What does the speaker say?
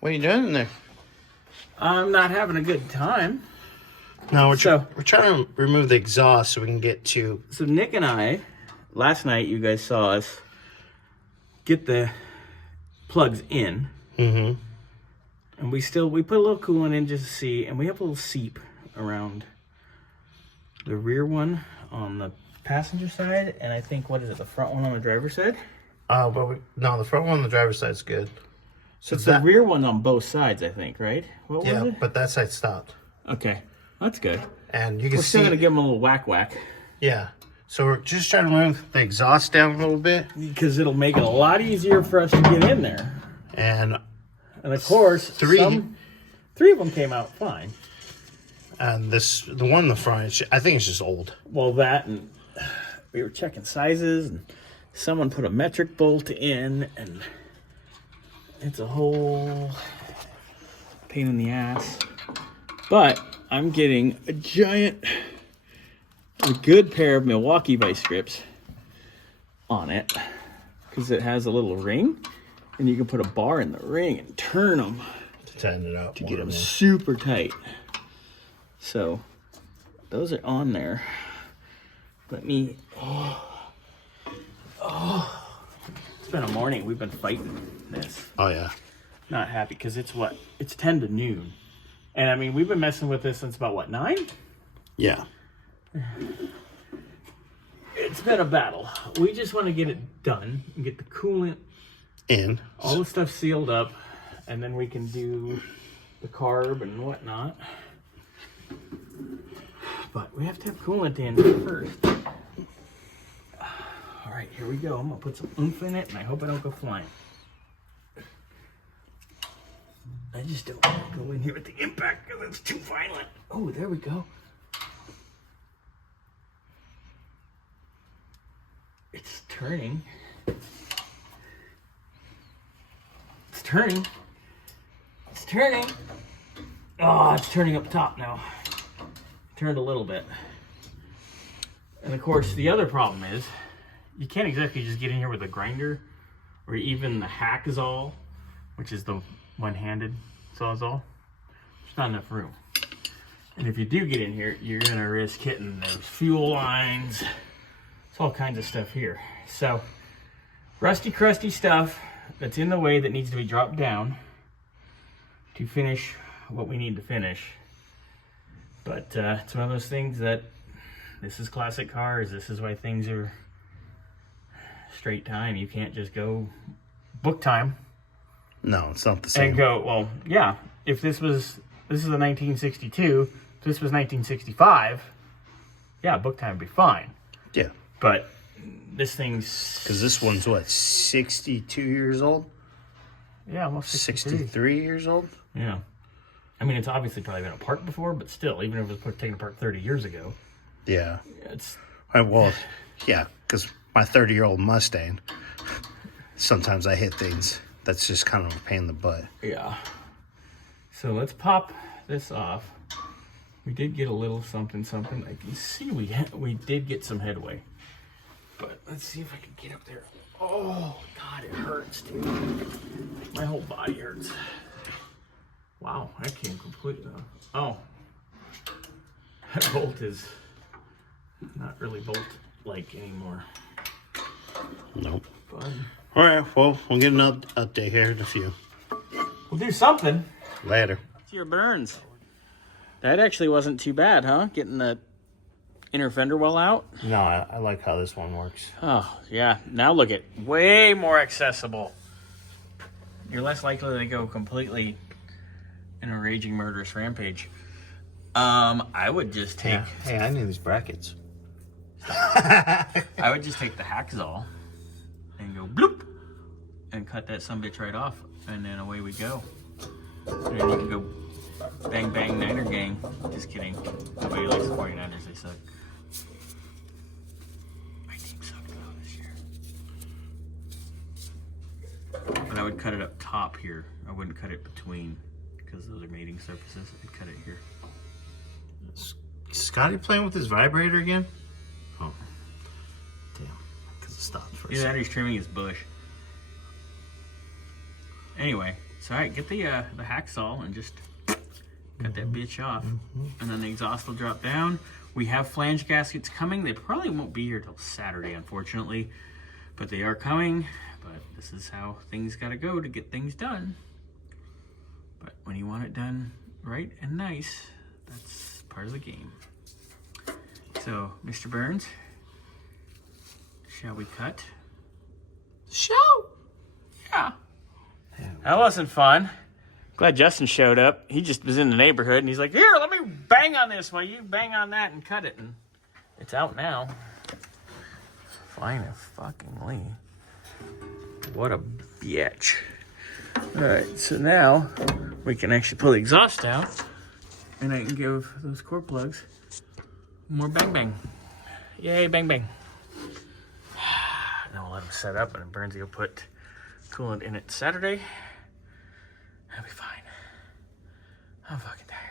What are you doing in there? I'm not having a good time. No, we're trying to remove the exhaust so we can get to... So Nick and I, last night you guys saw us get the plugs in. Mm-hmm. And we put a little coolant in just to see, and we have a little seep around the rear one on the passenger side, and I think, what is it, the front one on the driver's side? No, the front one on the driver's side is good. So it's the rear one on both sides, I think, right? What was it? But that side stopped. Okay, that's good. And you can We're still going to give them a little whack. Yeah. So we're just trying to move the exhaust down a little bit. Because it'll make it a lot easier for us to get in there. And of course, three of them came out fine. And the one in the front, I think it's just old. Well, that, and we were checking sizes, and someone put a metric bolt in, and it's a whole pain in the ass. But I'm getting a good pair of Milwaukee vice grips on it, because it has a little ring, and you can put a bar in the ring and turn them to tighten it up, to get them super tight. So those are on there. Let me. It's been a morning. We've been fighting this. Oh yeah. Not happy because it's 10 to noon, and I mean we've been messing with this since about what, 9? Yeah. It's been a battle. We just want to get it done and get the coolant in, all the stuff sealed up, and then we can do the carb and whatnot. But we have to have coolant in first. All right, here we go. I'm gonna put some oomph in it, and I hope I don't go flying. I just don't want to go in here with the impact because it's too violent. Oh, there we go. It's turning. It's turning. It's turning. Oh, it's turning up top now. Turned a little bit. And of course, the other problem is you can't exactly just get in here with a grinder or even the hacksaw, which is the one-handed sawzall. There's not enough room. And if you do get in here, you're gonna risk hitting those fuel lines. It's all kinds of stuff here. So, rusty, crusty stuff that's in the way that needs to be dropped down to finish what we need to finish. But it's one of those things that this is classic cars. This is why things are straight time. You can't just go book time. No, it's not the same. And go, well, yeah, if this is a 1962, if this was 1965, yeah, book time would be fine. Yeah. But this thing's... Because this one's, what, 62 years old? Yeah, almost 63 years old? Yeah. I mean, it's obviously probably been apart before, but still, even if it was taken apart 30 years ago. Yeah. It's... Well, yeah, because my 30-year-old Mustang, sometimes I hit things. That's just kind of a pain in the butt. Yeah. So let's pop this off. We did get a little something. I can see we did get some headway. But let's see if I can get up there. Oh, God, it hurts, dude. My whole body hurts. Wow, I came completely off. Oh. That bolt is not really bolt-like anymore. Nope. Fun. All right, well, we'll get another update here in a few. We'll do something. Later. It's your burns. That actually wasn't too bad, huh? Getting the inner fender well out. No, I like how this one works. Oh, yeah. Now look at way more accessible. You're less likely to go completely in a raging murderous rampage. I would just take... Yeah. Hey, I need these brackets. I would just take the hacksaw and go bloop and cut that sumbitch right off, and then away we go. And then you can go bang bang Niner gang. Just kidding. Nobody likes the 49ers, they suck. My team sucked though this year. But I would cut it up top here. I wouldn't cut it between, because those are mating surfaces. I'd cut it here. Is Scotty playing with his vibrator again? Oh. Damn. Because it stopped for a second. Either that or he's trimming his bush. Anyway, So all right, get the hacksaw and just cut that bitch off. And then the exhaust will drop down. We have flange gaskets coming. They probably won't be here till Saturday, unfortunately. But they are coming. But this is how things gotta go to get things done. But when you want it done right and nice, that's part of the game. So, Mr. Burns, shall we cut? Show! Yeah. That wasn't fun. Glad Justin showed up. He just was in the neighborhood and he's like, here, let me bang on this while you bang on that and cut it. And it's out now. Fine fucking what a bitch. All right, so now we can actually pull the exhaust out and I can give those core plugs more bang bang. Yay, bang bang. Now we'll let them set up and Burns will put coolant in it Saturday. I'll be fine. I'm fucking tired.